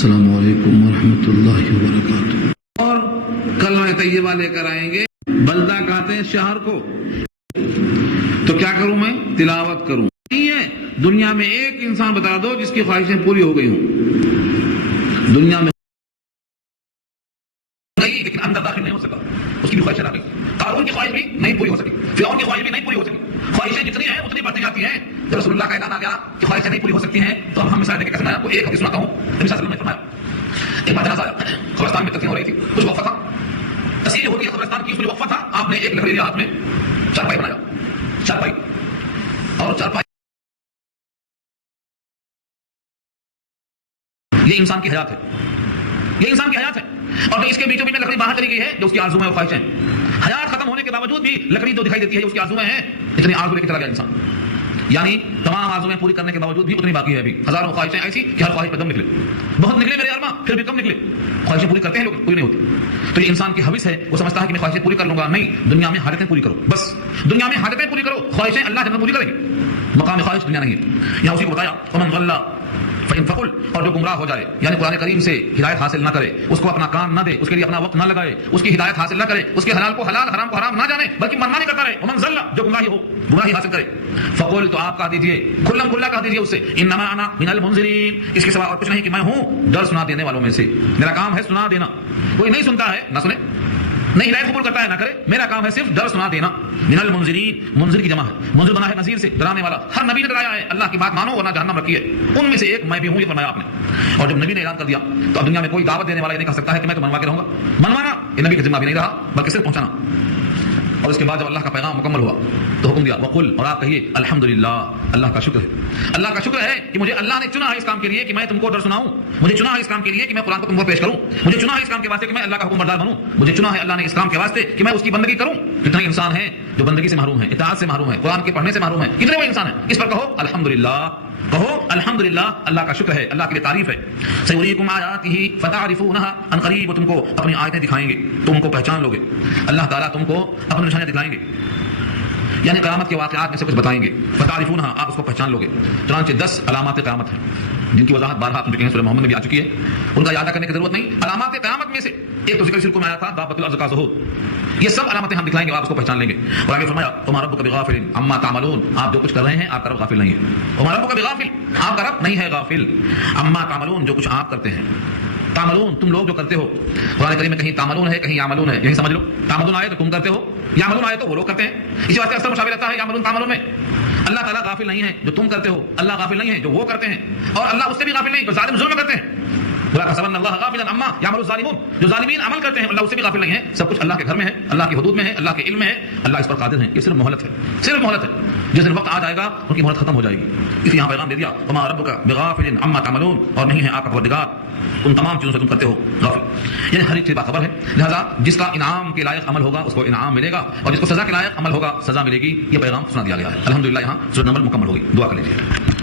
السلام علیکم ورحمۃ اللہ وبرکاتہ۔ اور کلمہ طیبہ لے کر آئیں گے، بلدہ کہتے ہیں شہر کو، تو کیا کروں میں؟ تلاوت کروں۔ نہیں ہے دنیا میں ایک انسان بتا دو جس کی خواہشیں پوری ہو گئی ہوں، دنیا میں نہیں لیکن اندر داخل نہیں ہو سکا، اس کی بھی خواہشیں آ گئی۔ قارون کی خواہش بھی نہیں پوری ہو سکی، فرعون کی خواہش بھی نہیں پوری ہو سکی۔ خواہشیں جتنی ہیں اتنی بڑھتی جاتی ہیں۔ جب رسول اللہ کا اعلان آ گیا کہ خواہشیں نہیں پوری ہو سکتی ہیں تو ہم مثال دے کے سنایا۔ آپ کو ایک حدیث سناتا ہوں، نبی صلی اللہ علیہ وسلم نے فرمایا ایک بار جنازہ آیا، قبرستان میں تدفین ہو رہی تھی، کچھ وقفہ تھا، تصویر ہوتی ہے قبرستان کی، اس میں وقفہ تھا، آپ نے ایک لکڑی لیا ہاتھ میں، چارپائی بنایا، چارپائی اور چارپائی، یہ انسان کی حیات ہے، یہ انسان کی حیات ہے، اور اس کے بیچوں بیچ میں لکڑی باہر چلی گئی ہے جو اس کی آرزویں اور خواہشیں ہیں۔ حیات ختم ہونے کے باوجود بھی لکڑی جو دکھائی دیتی ہے جو اس کی آرزویں ہیں، اتنی آرزو لے کے چلا گیا انسان، یعنی تمام آرزویں پوری کرنے کے باوجود بھی اتنی باقی ہے ابھی، ہزاروں خواہشیں ایسی کہ ہر خواہش پہ دم نکلے، بہت نکلے میرے ارماں پھر بھی کم نکلے، خواہشیں پوری کرتے ہیں لوگ، پوری نہیں ہوتی۔ تو یہ انسان کی حوث ہے، وہ سمجھتا ہے کہ میں خواہشیں پوری کر لوں گا، نہیں، دنیا میں حاجتیں پوری کرو، بس دنیا میں حاجتیں پوری کرو، خواہشیں اللہ جنت پوری کریں گے۔ مقام خواہش دنیا نہیں ہے۔ یہاں اسی کو بتایا ومن ضل فإن فقل، اور جو گمراہ ہو جائے یعنی قرآن کریم سے ہدایت حاصل نہ کرے، اس کو اپنا کام نہ دے، اس کے لیے اپنا وقت نہ لگائے، اس کی ہدایت حاصل نہ کرے، اس کے حلال کو حلال حرام کو حرام نہ جانے بلکہ منمانی کرتا رہے، ومن ضل، جو گمراہی حاصل کرے، فقل، تو آپ کہہ دیجئے، کھلم کھلا کہہ دیجئے اس سے، انما انا من المنذرین، اس کے سوا اور کچھ نہیں کہ میں ہوں ڈر سنا دینے والوں میں سے، میرا کام ہے سنا دینا۔ کوئی نہیں سنتا ہے نہ سنے، نہیں ہدایت قبول کرتا ہے نہ کرے، میرا کام ہے صرف ڈر سنا دینا۔ من المنذرین، منذر کی جمع ہے، منذر بنا ہے نذیر سے، ڈرانے والا، ہر نبی نے ڈرایا ہے اللہ کی بات مانو ورنہ جہنم رکھی ہے، ان میں سے ایک میں بھی ہوں، یہ فرمایا آپ نے۔ اور جب نبی نے اعلان کر دیا تو اب دنیا میں کوئی دعوت دینے والا یہ نہیں کہہ سکتا ہے کہ میں تو منوا کے رہوں گا، منوانا یہ نبی کا ذمہ بھی نہیں رہا بلکہ صرف پہنچانا۔ اور اس کے بعد جب اللہ کا پیغام مکمل ہوا تو حکم دیا وقل، اور آپ کہیے الحمدللہ، اللہ کا شکر ہے، اللہ کا شکر ہے کہ مجھے اللہ نے چنا ہے اس کام کے لیے کہ میں تم کو ڈر سناؤں، مجھے چنا ہے اس کام کے لیے کہ میں قرآن کو تم کو پیش کروں، مجھے چنا ہے اس کام کے واسطے کہ میں اللہ کا حکم بردار بنوں، مجھے چنا ہے اللہ نے اس کام کے واسطے کہ میں اس کی بندگی کروں۔ کتنے انسان ہیں جو بندگی سے محروم ہیں، اطاعت سے محروم ہیں، قرآن کے پڑھنے سے محروم ہیں، کتنے وہ انسان ہیں؟ اس پر کہو الحمدللہ، کہو الحمدللہ، اللہ کا شکر ہے، اللہ کے لیے تعریف ہے۔ سیریکم آیاتہ فتعرفونہا، ان قریب وہ تم کو اپنی آیتیں دکھائیں گے، تم کو پہچان لو گے، اللہ تعالیٰ تم کو اپنی نشانیاں دکھائیں گے، یعنی قیامت کے واقعات میں سے کچھ بتائیں گے، فتعرفونہا، آپ اس کو پہچان لو گے۔ چنانچہ 10 علامات قیامت ہیں جن کی وضاحت بارہا آپ سورہ محمد میں بھی آ چکی ہے، ان کا یاد کرنے کی ضرورت نہیں۔ علامات قیامت میں سے ایک تو ذکر شرک میں آیا تھا، دابۃ الارض کا ظہور، یہ سب علامتیں ہم دکھائیں گے، آپ اس کو پہچان لیں گے۔ اور آگے فرمایا وما ربک بغافل عما تعملون، آپ جو کچھ کر رہے ہیں آپ کا رب غافل نہیں ہے۔ وما ربک بغافل، آپ کا رب نہیں ہے غافل، عما تعملون، جو کچھ آپ کرتے ہیں، تعملون تم لوگ جو کرتے ہو، قرآن کریم میں کہیں تعملون ہے کہیں یعملون ہے، یہی سمجھ لو، تعملون آئے تو تم کرتے ہو، یعملون آئے تو وہ لوگ کرتے ہیں، اسی واسطے اکثر مشابہ رہتا ہے یعملون تعملون میں۔ اللہ تعالیٰ غافل نہیں ہے جو تم کرتے ہو، اللہ غافل نہیں ہے جو وہ کرتے ہیں، اور اللہ اس سے بھی غافل نہیں جو ظالم ظلم کرتے ہیں۔ وَلَا تَحْسَبَنَّ اللَّهَ غَافِلًا عَمَّا يَعْمَلُ الظَّالِمُونَ، جو ظالمین عمل کرتے ہیں اللہ اس سے بھی غافل نہیں ہے، سب کچھ اللہ کے گھر میں ہے، اللہ کی حدود میں ہے، اللہ کے علم میں ہے، اللہ اس پر قادر ہے، یہ صرف مہلت ہے، صرف مہلت ہے، جس دن وقت آ جائے گا ان کی مہلت ختم ہو جائے گی۔ اس لیے یہاں پیغام دے دیا وَمَا رَبُّكَ بِغَافِلٍ عَمَّا تَعْمَلُونَ، اور نہیں ہے آپ کا پروردگار ان تمام چیزوں سے تم کرتے ہو غافل، یعنی ہر ایک چیز باخبر ہے، لہذا جس کا انعام کے لائق عمل ہوگا اس کو انعام ملے گا، اور جس کو سزا کے لائق عمل ہوگا سزا ملے گی۔ یہ پیغام سنا دیا گیا ہے۔ الحمدللہ یہاں سورہ نمل مکمل ہوگی، دعا کر لیجیے۔